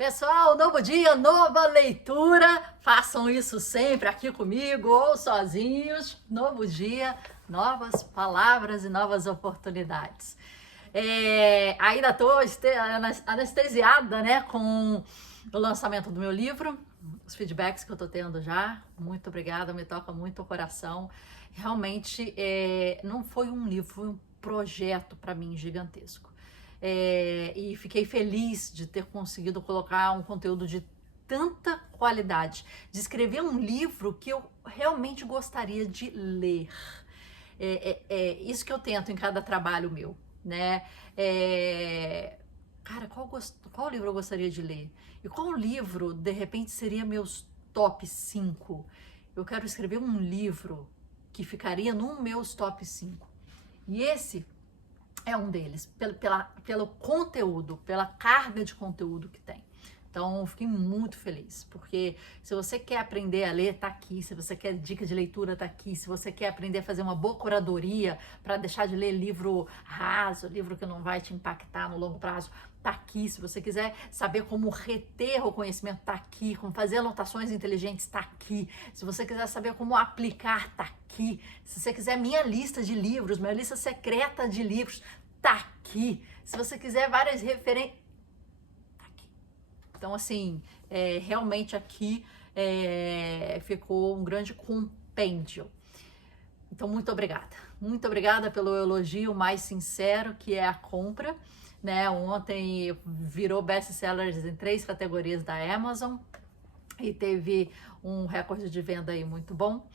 Pessoal, novo dia, nova leitura. Façam isso sempre aqui comigo ou sozinhos. Novo dia, novas palavras e novas oportunidades. Ainda estou anestesiada, né, com o lançamento do meu livro, os feedbacks que eu estou tendo já. Muito obrigada, me toca muito o coração. Realmente, não foi um livro, foi um projeto para mim gigantesco. E fiquei feliz de ter conseguido colocar um conteúdo de tanta qualidade, de escrever um livro que eu realmente gostaria de ler. Isso que eu tento em cada trabalho meu, né? Cara, qual livro eu gostaria de ler? E qual livro, de repente, seria meus top 5? Eu quero escrever um livro que ficaria nos meus top 5. E esse é um deles, pelo conteúdo, pela carga de conteúdo que tem. Então, fiquei muito feliz, porque se você quer aprender a ler, tá aqui. Se você quer dica de leitura, tá aqui. Se você quer aprender a fazer uma boa curadoria para deixar de ler livro raso, livro que não vai te impactar no longo prazo, tá aqui. Se você quiser saber como reter o conhecimento, tá aqui. Como fazer anotações inteligentes, tá aqui. Se você quiser saber como aplicar, tá aqui. Se você quiser minha lista de livros, minha lista secreta de livros, tá aqui. Se você quiser várias referências, então, assim, realmente aqui ficou um grande compêndio. Então, muito obrigada. Muito obrigada pelo elogio mais sincero, que é a compra. Né? Ontem virou best-sellers em 3 categorias da Amazon e teve um recorde de venda aí muito bom.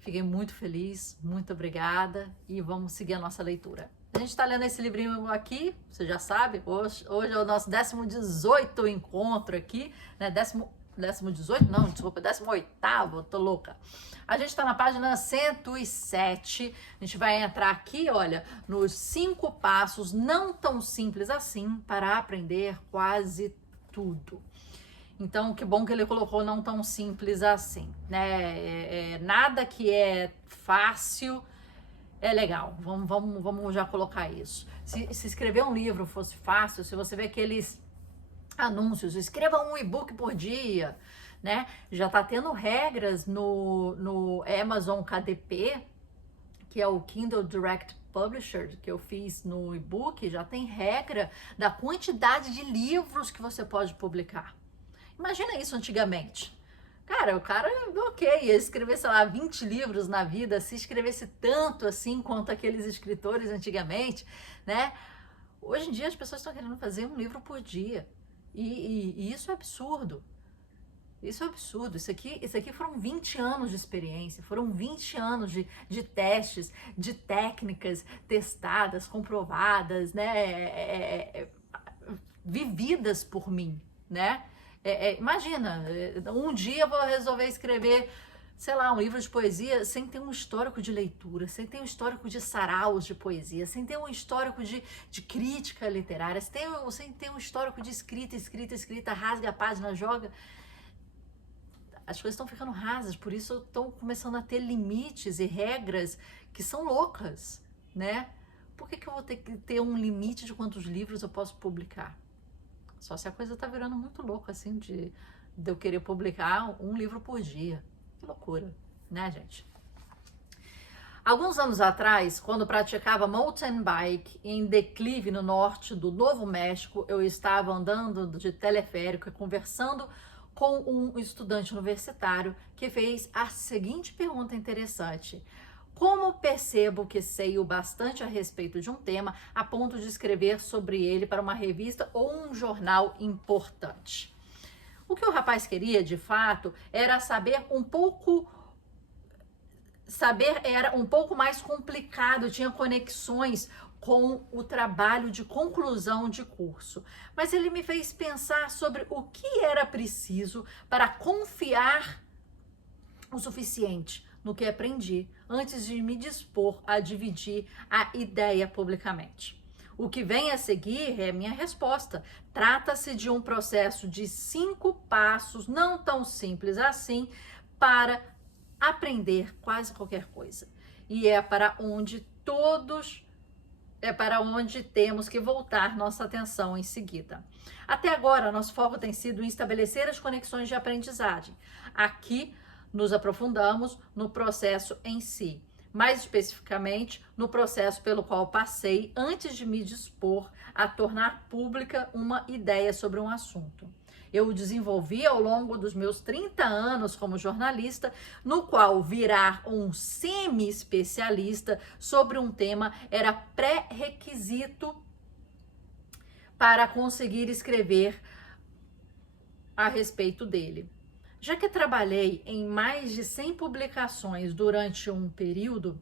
Fiquei muito feliz, muito obrigada e vamos seguir a nossa leitura. A gente está lendo esse livrinho aqui, você já sabe, hoje é o nosso 18º encontro aqui, né? 18º? Não, desculpa, 18º, tô louca. A gente está na página 107, a gente vai entrar aqui, olha, nos 5 passos não tão simples assim para aprender quase tudo. Então, que bom que ele colocou não tão simples assim, né? Nada que é fácil é legal. Vamos já colocar isso. Se escrever um livro fosse fácil, se você vê aqueles anúncios, escreva um e-book por dia, né? Já tá tendo regras no Amazon KDP, que é o Kindle Direct Publisher, que eu fiz no e-book, já tem regra da quantidade de livros que você pode publicar. Imagina isso antigamente. Cara, o cara, ok, ia escrever, sei lá, 20 livros na vida, se escrevesse tanto assim quanto aqueles escritores antigamente, né? Hoje em dia as pessoas estão querendo fazer um livro por dia. E isso é absurdo. Isso é absurdo. Isso aqui foram 20 anos de experiência, foram 20 anos de testes, de técnicas testadas, comprovadas, né? Vividas por mim, né? Imagina, um dia eu vou resolver escrever, sei lá, um livro de poesia sem ter um histórico de leitura, sem ter um histórico de saraus de poesia, sem ter um histórico de crítica literária, sem ter um histórico de escrita, rasga a página, joga. As coisas estão ficando rasas, por isso estão começando a ter limites e regras que são loucas, né? Por que eu vou ter que ter um limite de quantos livros eu posso publicar? Só se a coisa tá virando muito louca, assim, de eu querer publicar um livro por dia. Que loucura, né, gente? Alguns anos atrás, quando praticava mountain bike em declive no norte do Novo México, eu estava andando de teleférico e conversando com um estudante universitário que fez a seguinte pergunta interessante: como percebo que sei o bastante a respeito de um tema a ponto de escrever sobre ele para uma revista ou um jornal importante? O que o rapaz queria, de fato, era era um pouco mais complicado, tinha conexões com o trabalho de conclusão de curso. Mas ele me fez pensar sobre o que era preciso para confiar o suficiente no que aprendi antes de me dispor a dividir a ideia publicamente. O que vem a seguir é minha resposta. Trata-se de um processo de 5 passos, não tão simples assim, para aprender quase qualquer coisa. E é para onde todos é para onde temos que voltar nossa atenção em seguida. Até agora, nosso foco tem sido em estabelecer as conexões de aprendizagem. Aqui, nos aprofundamos no processo em si, mais especificamente no processo pelo qual passei antes de me dispor a tornar pública uma ideia sobre um assunto. Eu o desenvolvi ao longo dos meus 30 anos como jornalista, no qual virar um semi-especialista sobre um tema era pré-requisito para conseguir escrever a respeito dele. Já que trabalhei em mais de 100 publicações durante um período,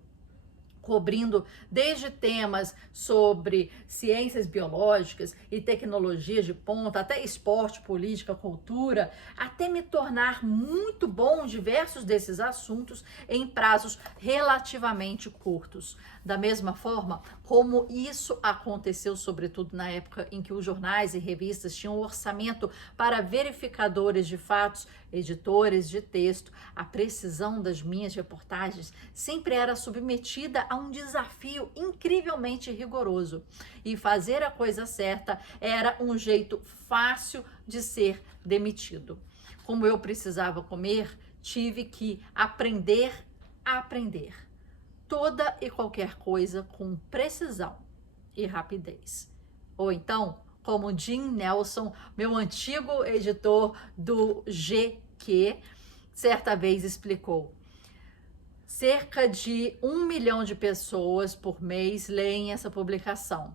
cobrindo desde temas sobre ciências biológicas e tecnologias de ponta, até esporte, política, cultura, até me tornar muito bom em diversos desses assuntos em prazos relativamente curtos. Da mesma forma como isso aconteceu, sobretudo na época em que os jornais e revistas tinham orçamento para verificadores de fatos, editores de texto, a precisão das minhas reportagens sempre era submetida a um desafio incrivelmente rigoroso. E fazer a coisa certa era um jeito fácil de ser demitido. Como eu precisava comer, tive que aprender a aprender toda e qualquer coisa com precisão e rapidez. Ou então, como Jim Nelson, meu antigo editor do GQ, certa vez explicou: cerca de 1 milhão de pessoas por mês leem essa publicação.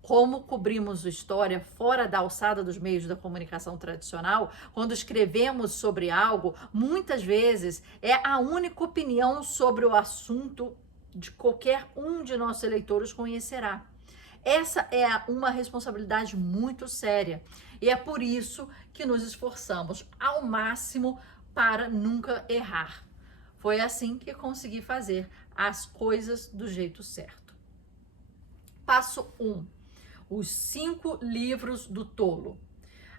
Como cobrimos história fora da alçada dos meios da comunicação tradicional, quando escrevemos sobre algo, muitas vezes é a única opinião sobre o assunto de qualquer um de nossos leitores conhecerá. Essa é uma responsabilidade muito séria e é por isso que nos esforçamos ao máximo para nunca errar. Foi assim que consegui fazer as coisas do jeito certo. Passo 1. Os 5 livros do tolo.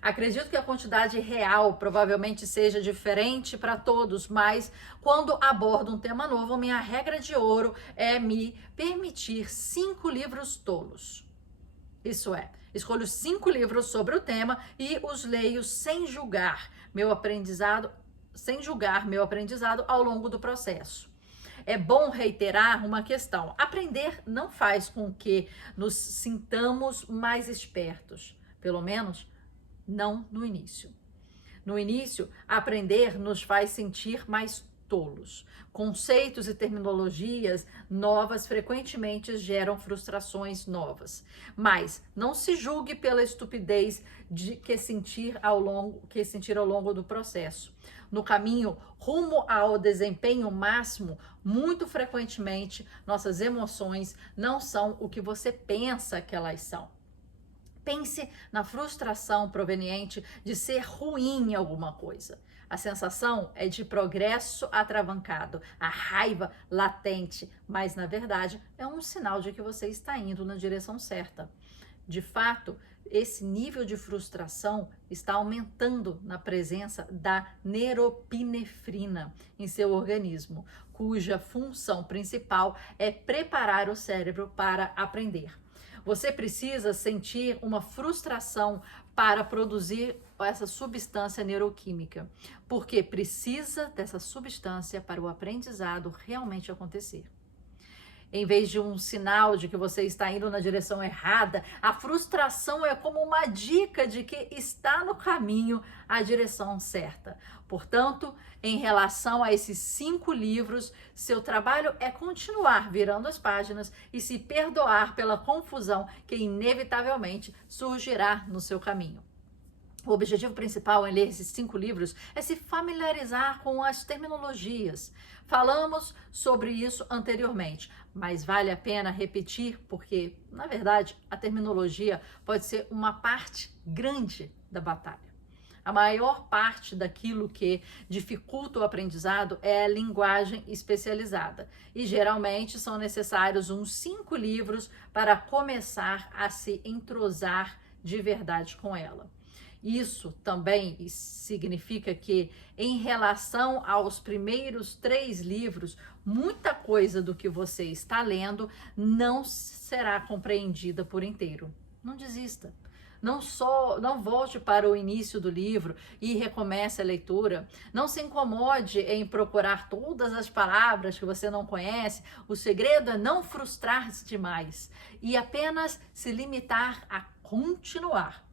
Acredito que a quantidade real provavelmente seja diferente para todos, mas quando abordo um tema novo, minha regra de ouro é me permitir 5 livros tolos. Isso é, escolho 5 livros sobre o tema e os leio sem julgar meu aprendizado ao longo do processo. É bom reiterar uma questão: aprender não faz com que nos sintamos mais espertos, pelo menos não no início. No início, aprender nos faz sentir mais tolos. Conceitos e terminologias novas frequentemente geram frustrações novas. Mas não se julgue pela estupidez que sentir ao longo do processo. No caminho rumo ao desempenho máximo, muito frequentemente nossas emoções não são o que você pensa que elas são. Pense na frustração proveniente de ser ruim em alguma coisa. A sensação é de progresso atravancado, a raiva latente, mas na verdade é um sinal de que você está indo na direção certa. De fato, esse nível de frustração está aumentando na presença da neuropinefrina em seu organismo, cuja função principal é preparar o cérebro para aprender. Você precisa sentir uma frustração para produzir essa substância neuroquímica, porque precisa dessa substância para o aprendizado realmente acontecer. Em vez de um sinal de que você está indo na direção errada, a frustração é como uma dica de que está no caminho à direção certa. Portanto, em relação a esses 5 livros, seu trabalho é continuar virando as páginas e se perdoar pela confusão que inevitavelmente surgirá no seu caminho. O objetivo principal em ler esses 5 livros é se familiarizar com as terminologias. Falamos sobre isso anteriormente, mas vale a pena repetir porque, na verdade, a terminologia pode ser uma parte grande da batalha. A maior parte daquilo que dificulta o aprendizado é a linguagem especializada e geralmente são necessários uns 5 livros para começar a se entrosar de verdade com ela. Isso também significa que, em relação aos primeiros 3 livros, muita coisa do que você está lendo não será compreendida por inteiro. Não desista. Não volte para o início do livro e recomece a leitura. Não se incomode em procurar todas as palavras que você não conhece. O segredo é não frustrar-se demais e apenas se limitar a continuar.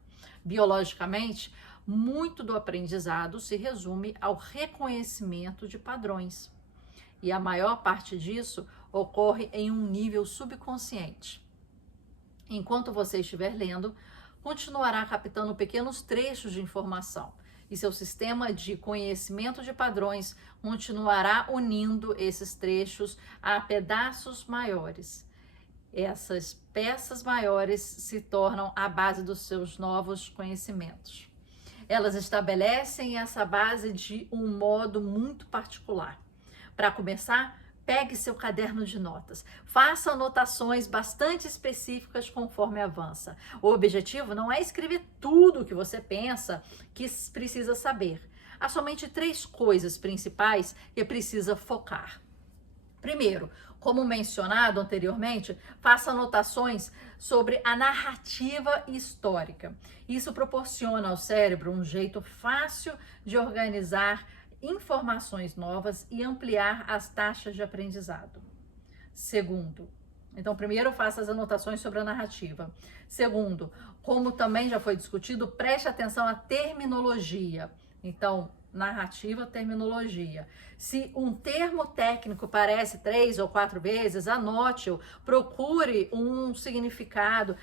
Biologicamente, muito do aprendizado se resume ao reconhecimento de padrões. E a maior parte disso ocorre em um nível subconsciente. Enquanto você estiver lendo, continuará captando pequenos trechos de informação e seu sistema de conhecimento de padrões continuará unindo esses trechos a pedaços maiores. Essas peças maiores se tornam a base dos seus novos conhecimentos. Elas estabelecem essa base de um modo muito particular. Para começar, pegue seu caderno de notas. Faça anotações bastante específicas conforme avança. O objetivo não é escrever tudo o que você pensa que precisa saber. Há somente 3 coisas principais que precisa focar. Primeiro, como mencionado anteriormente, faça anotações sobre a narrativa histórica. Isso proporciona ao cérebro um jeito fácil de organizar informações novas e ampliar as taxas de aprendizado. Segundo, então primeiro faça as anotações sobre a narrativa. Segundo, como também já foi discutido, preste atenção à terminologia. Então, narrativa, terminologia. Se um termo técnico aparece 3 ou 4 vezes, anote-o, procure um significado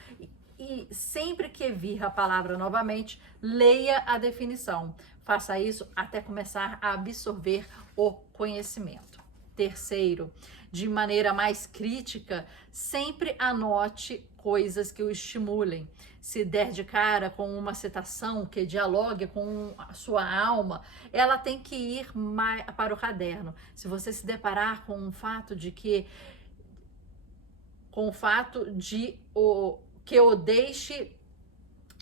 e sempre que vir a palavra novamente, leia a definição. Faça isso até começar a absorver o conhecimento. Terceiro, de maneira mais crítica, sempre anote coisas que o estimulem. Se der de cara com uma citação que dialogue com a sua alma, ela tem que ir para o caderno. Se você se deparar com o fato de que o deixe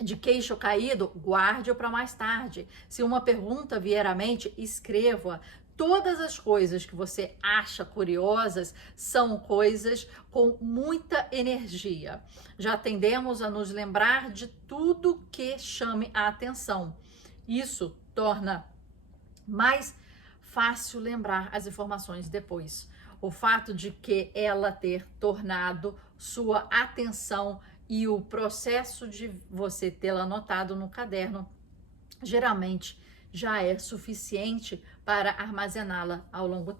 de queixo caído, guarde-o para mais tarde. Se uma pergunta vier à mente, escreva. Todas as coisas que você acha curiosas são coisas com muita energia. Já tendemos a nos lembrar de tudo que chame a atenção. Isso torna mais fácil lembrar as informações depois. O fato de que ela ter tornado sua atenção e o processo de você tê-la anotado no caderno, geralmente já é suficiente para armazená-la ao longo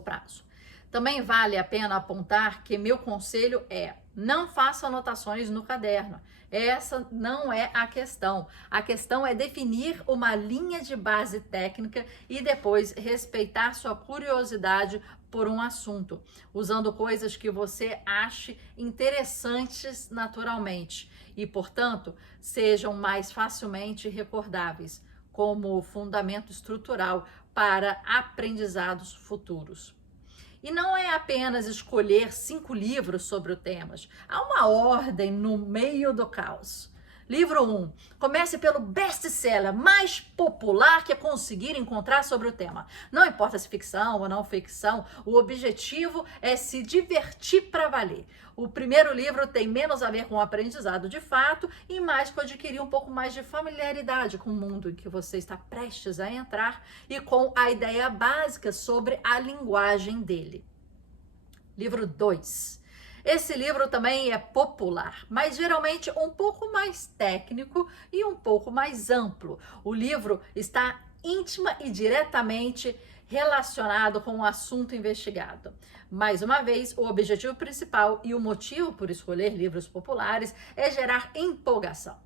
prazo. Também vale a pena apontar que meu conselho é: não faça anotações no caderno. Essa não é a questão. A questão é definir uma linha de base técnica e depois respeitar sua curiosidade por um assunto, usando coisas que você ache interessantes naturalmente e, portanto, sejam mais facilmente recordáveis, como fundamento estrutural para aprendizados futuros. E não é apenas escolher 5 livros sobre o tema. Há uma ordem no meio do caos. Livro 1. Comece pelo best-seller mais popular que conseguir encontrar sobre o tema. Não importa se ficção ou não ficção, o objetivo é se divertir para valer. O primeiro livro tem menos a ver com o aprendizado de fato e mais com adquirir um pouco mais de familiaridade com o mundo em que você está prestes a entrar e com a ideia básica sobre a linguagem dele. Livro 2. Esse livro também é popular, mas geralmente um pouco mais técnico e um pouco mais amplo. O livro está íntima e diretamente relacionado com o assunto investigado. Mais uma vez, o objetivo principal e o motivo por escolher livros populares é gerar empolgação.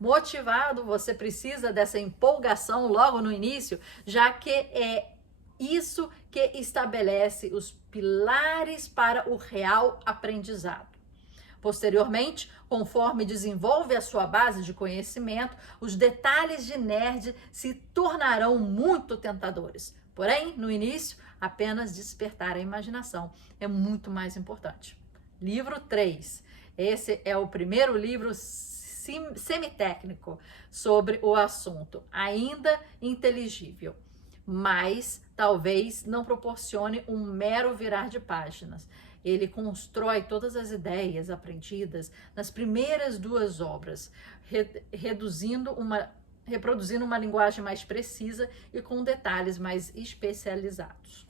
Motivado, você precisa dessa empolgação logo no início, já que é isso que estabelece os pilares para o real aprendizado. Posteriormente, conforme desenvolve a sua base de conhecimento, os detalhes de nerd se tornarão muito tentadores. Porém, no início, apenas despertar a imaginação é muito mais importante. Livro 3. Esse é o primeiro livro semitécnico sobre o assunto, ainda inteligível, mas talvez não proporcione um mero virar de páginas. Ele constrói todas as ideias aprendidas nas primeiras 2 obras, reproduzindo uma linguagem mais precisa e com detalhes mais especializados.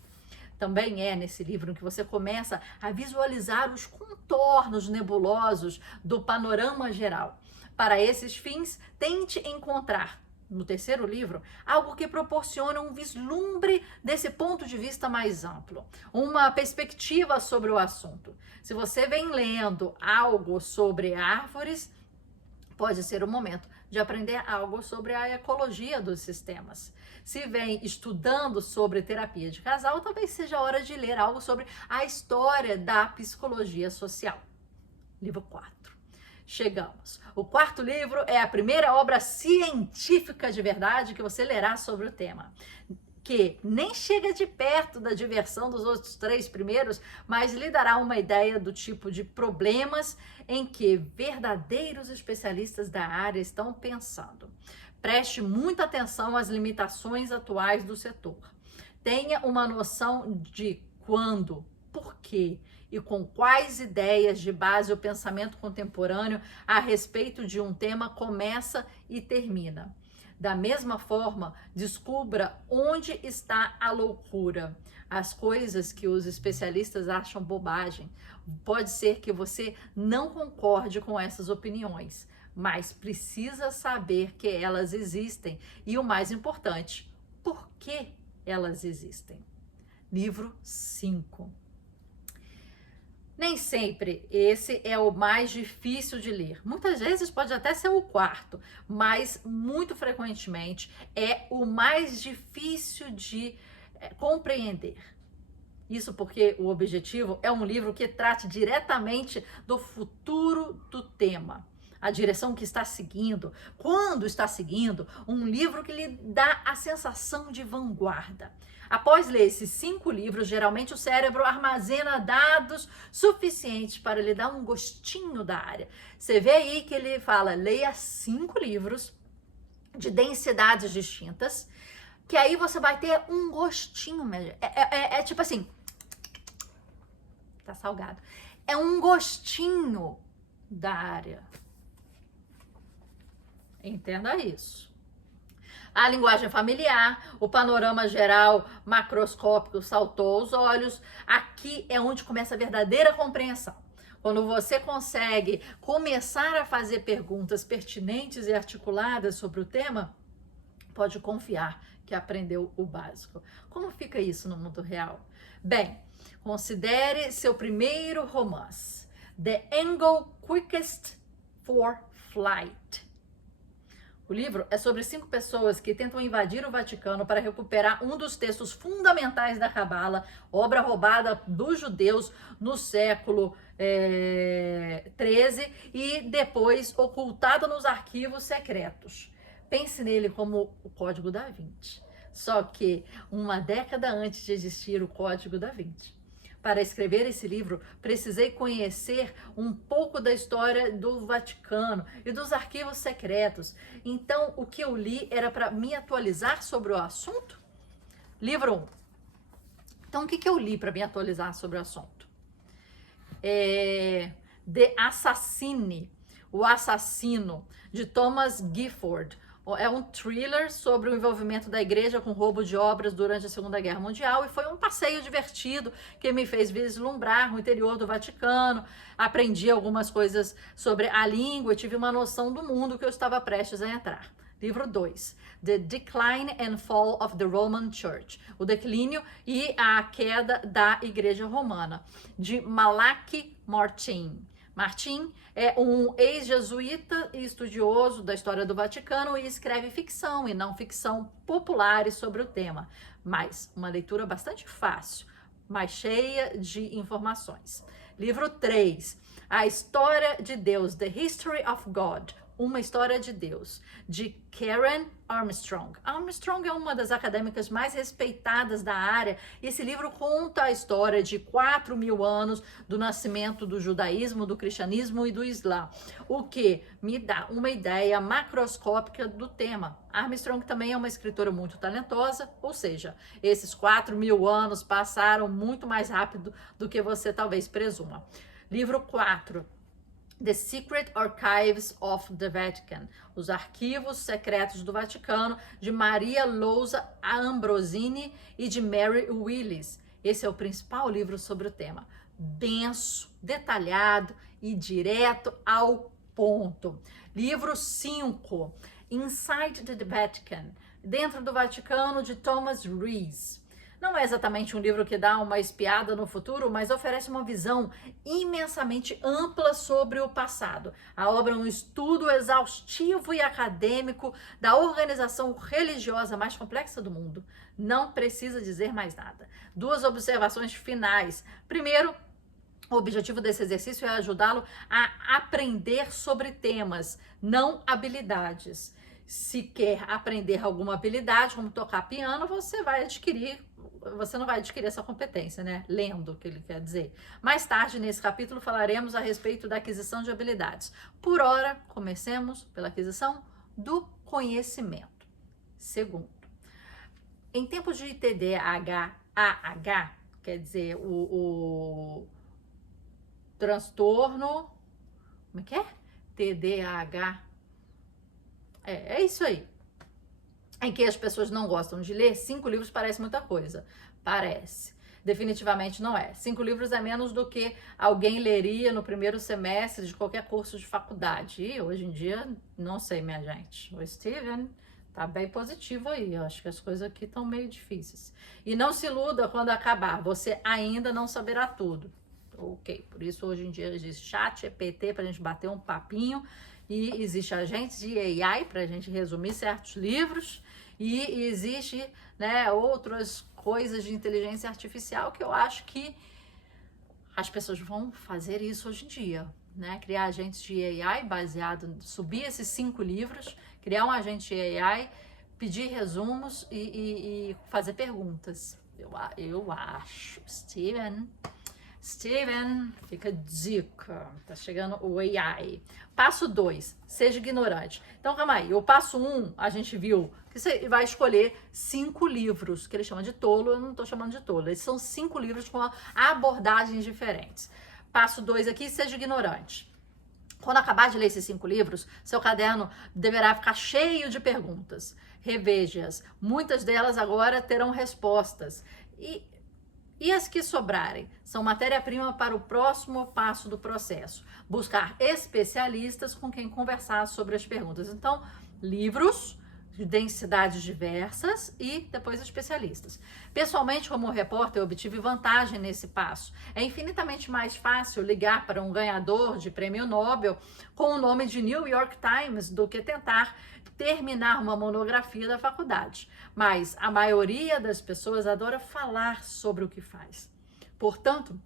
Também é nesse livro que você começa a visualizar os contornos nebulosos do panorama geral. Para esses fins, tente encontrar, no terceiro livro, algo que proporcione um vislumbre desse ponto de vista mais amplo, uma perspectiva sobre o assunto. Se você vem lendo algo sobre árvores, pode ser o momento de aprender algo sobre a ecologia dos sistemas. Se vem estudando sobre terapia de casal, talvez seja a hora de ler algo sobre a história da psicologia social. Livro 4. Chegamos. O 4º livro é a primeira obra científica de verdade que você lerá sobre o tema, que nem chega de perto da diversão dos outros 3 primeiros, mas lhe dará uma ideia do tipo de problemas em que verdadeiros especialistas da área estão pensando. Preste muita atenção às limitações atuais do setor. Tenha uma noção de quando, por quê e com quais ideias de base o pensamento contemporâneo a respeito de um tema começa e termina. Da mesma forma, descubra onde está a loucura, as coisas que os especialistas acham bobagem. Pode ser que você não concorde com essas opiniões, mas precisa saber que elas existem e, o mais importante, por que elas existem. Livro 5. Nem sempre esse é o mais difícil de ler. Muitas vezes pode até ser o 4º, mas muito frequentemente é o mais difícil de compreender. Isso porque o objetivo é um livro que trate diretamente do futuro do tema, a direção que está seguindo, quando está seguindo, um livro que lhe dá a sensação de vanguarda. Após ler esses 5 livros, geralmente o cérebro armazena dados suficientes para lhe dar um gostinho da área. Você vê aí que ele fala, leia 5 livros de densidades distintas, que aí você vai ter um gostinho. É tipo assim, tá salgado. É um gostinho da área. Entenda isso. A linguagem familiar, o panorama geral macroscópico saltou aos olhos. Aqui é onde começa a verdadeira compreensão. Quando você consegue começar a fazer perguntas pertinentes e articuladas sobre o tema, pode confiar que aprendeu o básico. Como fica isso no mundo real? Bem, considere seu primeiro romance, The Angle Quickest for Flight. O livro é sobre 5 pessoas que tentam invadir o Vaticano para recuperar um dos textos fundamentais da Cabala, obra roubada dos judeus no século XIII e depois ocultada nos arquivos secretos. Pense nele como o Código da Vinci, só que uma década antes de existir o Código da Vinci. Para escrever esse livro, precisei conhecer um pouco da história do Vaticano e dos arquivos secretos. Então, o que eu li era para me atualizar sobre o assunto? Livro 1. Então, o que eu li para me atualizar sobre o assunto? The Assassine, O Assassino, de Thomas Gifford. É um thriller sobre o envolvimento da igreja com roubo de obras durante a Segunda Guerra Mundial e foi um passeio divertido que me fez vislumbrar o interior do Vaticano, aprendi algumas coisas sobre a língua e tive uma noção do mundo que eu estava prestes a entrar. Livro 2, The Decline and Fall of the Roman Church, o declínio e a queda da Igreja Romana, de Malachi Martin. Martin é um ex-jesuíta e estudioso da história do Vaticano e escreve ficção e não ficção populares sobre o tema, mas uma leitura bastante fácil, mas cheia de informações. Livro 3, A História de Deus, The History of God, Uma História de Deus, de Karen Armstrong. Armstrong é uma das acadêmicas mais respeitadas da área e esse livro conta a história de 4.000 anos do nascimento do judaísmo, do cristianismo e do islã, o que me dá uma ideia macroscópica do tema. Armstrong também é uma escritora muito talentosa, ou seja, esses 4.000 anos passaram muito mais rápido do que você talvez presuma. Livro 4. The Secret Archives of the Vatican, Os Arquivos Secretos do Vaticano, de Maria Lousa Ambrosini e de Mary Willis. Esse é o principal livro sobre o tema. Denso, detalhado e direto ao ponto. Livro 5, Inside the Vatican, Dentro do Vaticano, de Thomas Rees. Não é exatamente um livro que dá uma espiada no futuro, mas oferece uma visão imensamente ampla sobre o passado. A obra é um estudo exaustivo e acadêmico da organização religiosa mais complexa do mundo. Não precisa dizer mais nada. 2 observações finais. Primeiro, o objetivo desse exercício é ajudá-lo a aprender sobre temas, não habilidades. Se quer aprender alguma habilidade, como tocar piano, você não vai adquirir essa competência, né? Lendo, o que ele quer dizer. Mais tarde, nesse capítulo, falaremos a respeito da aquisição de habilidades. Por ora, comecemos pela aquisição do conhecimento. Segundo, em tempos de TDAH, quer dizer, o transtorno, como é que é? TDAH. É isso aí. Em que as pessoas não gostam de ler, 5 livros parece muita coisa. Parece. Definitivamente não é. 5 livros é menos do que alguém leria no primeiro semestre de qualquer curso de faculdade. E hoje em dia, não sei, minha gente. O Steven tá bem positivo aí. Eu acho que as coisas aqui estão meio difíceis. E não se iluda quando acabar. Você ainda não saberá tudo. Ok. Por isso, hoje em dia, existe chat, GPT, pra gente bater um papinho. E existe agentes de AI para a gente resumir certos livros e existe, né, outras coisas de inteligência artificial que eu acho que as pessoas vão fazer isso hoje em dia, né? Criar agentes de AI baseado, subir esses 5 livros, criar um agente de AI, pedir resumos e fazer perguntas. Eu acho, Steven, fica a dica, tá chegando o AI. Passo 2, seja ignorante. Então, calma aí, o passo 1, a gente viu que você vai escolher 5 livros, que ele chama de tolo, eu não tô chamando de tolo, esses são 5 livros com abordagens diferentes. Passo 2 aqui, seja ignorante. Quando acabar de ler esses 5 livros, seu caderno deverá ficar cheio de perguntas. Reveja-as, muitas delas agora terão respostas. E as que sobrarem são matéria-prima para o próximo passo do processo. Buscar especialistas com quem conversar sobre as perguntas. Então, livros de densidades diversas e depois especialistas. Pessoalmente, como repórter, eu obtive vantagem nesse passo. É infinitamente mais fácil ligar para um ganhador de prêmio Nobel com o nome de New York Times do que tentar terminar uma monografia da faculdade. Mas a maioria das pessoas adora falar sobre o que faz. Portanto,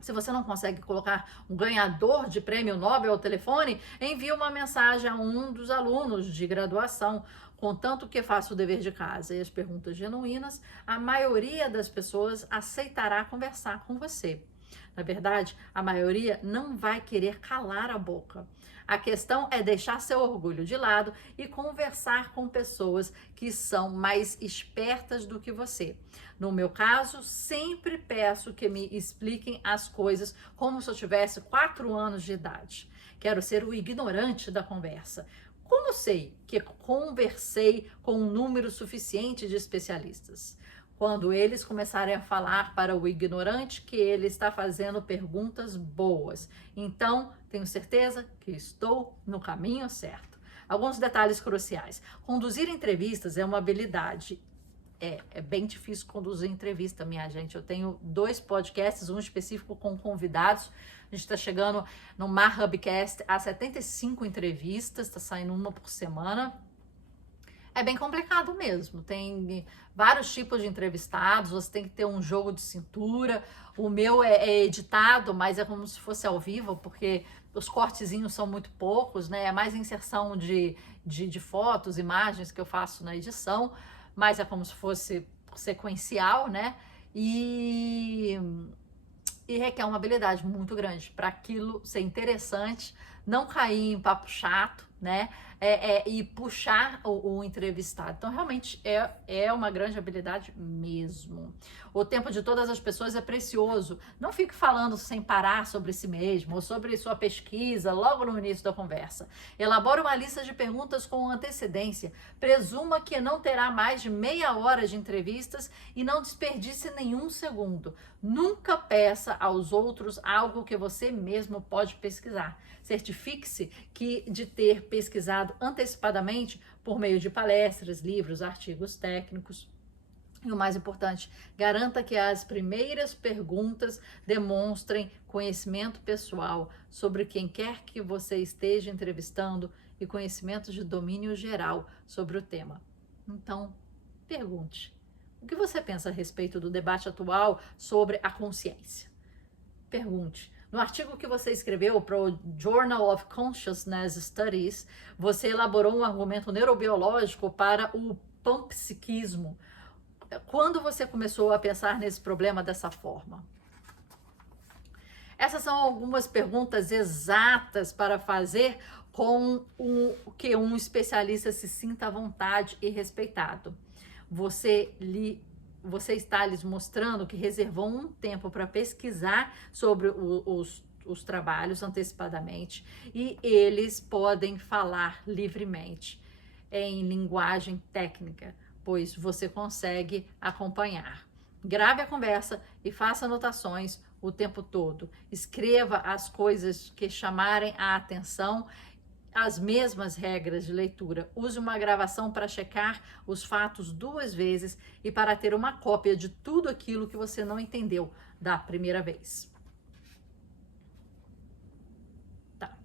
se você não consegue colocar um ganhador de prêmio Nobel ao telefone, envie uma mensagem a um dos alunos de graduação, contanto que faça o dever de casa e as perguntas genuínas, a maioria das pessoas aceitará conversar com você. Na verdade, a maioria não vai querer calar a boca. A questão é deixar seu orgulho de lado e conversar com pessoas que são mais espertas do que você. No meu caso, sempre peço que me expliquem as coisas como se eu tivesse 4 anos de idade. Quero ser o ignorante da conversa. Como sei que conversei com um número suficiente de especialistas? Quando eles começarem a falar para o ignorante que ele está fazendo perguntas boas. Então, tenho certeza que estou no caminho certo. Alguns detalhes cruciais. Conduzir entrevistas é uma habilidade. É bem difícil conduzir entrevista, minha gente. Eu tenho 2 podcasts, um específico com convidados. A gente está chegando no Mar Hubcast a 75 entrevistas, está saindo uma por semana. É bem complicado mesmo, tem vários tipos de entrevistados, você tem que ter um jogo de cintura. O meu é editado, mas é como se fosse ao vivo, porque os cortezinhos são muito poucos, né? É mais inserção de fotos, imagens que eu faço na edição, mas é como se fosse sequencial, né? E, e requer uma habilidade muito grande para aquilo ser interessante, não cair em papo chato, né? E puxar o entrevistado. Então, realmente é uma grande habilidade mesmo. O tempo de todas as pessoas é precioso. Não fique falando sem parar sobre si mesmo ou sobre sua pesquisa logo no início da conversa. Elabore uma lista de perguntas com antecedência. Presuma que não terá mais de meia hora de entrevistas e não desperdice nenhum segundo. Nunca peça aos outros algo que você mesmo pode pesquisar. Certifique-se de ter pesquisado antecipadamente por meio de palestras, livros, artigos técnicos. E o mais importante, garanta que as primeiras perguntas demonstrem conhecimento pessoal sobre quem quer que você esteja entrevistando e conhecimento de domínio geral sobre o tema. Então, pergunte. O que você pensa a respeito do debate atual sobre a consciência? Pergunte. No artigo que você escreveu para o Journal of Consciousness Studies, você elaborou um argumento neurobiológico para o panpsiquismo. Quando você começou a pensar nesse problema dessa forma? Essas são algumas perguntas exatas para fazer com que um especialista se sinta à vontade e respeitado. Você está lhes mostrando que reservou um tempo para pesquisar sobre os trabalhos antecipadamente e eles podem falar livremente em linguagem técnica, pois você consegue acompanhar. Grave a conversa e faça anotações o tempo todo. Escreva as coisas que chamarem a atenção, as mesmas regras de leitura. Use uma gravação para checar os fatos 2 vezes e para ter uma cópia de tudo aquilo que você não entendeu da primeira vez. Tá.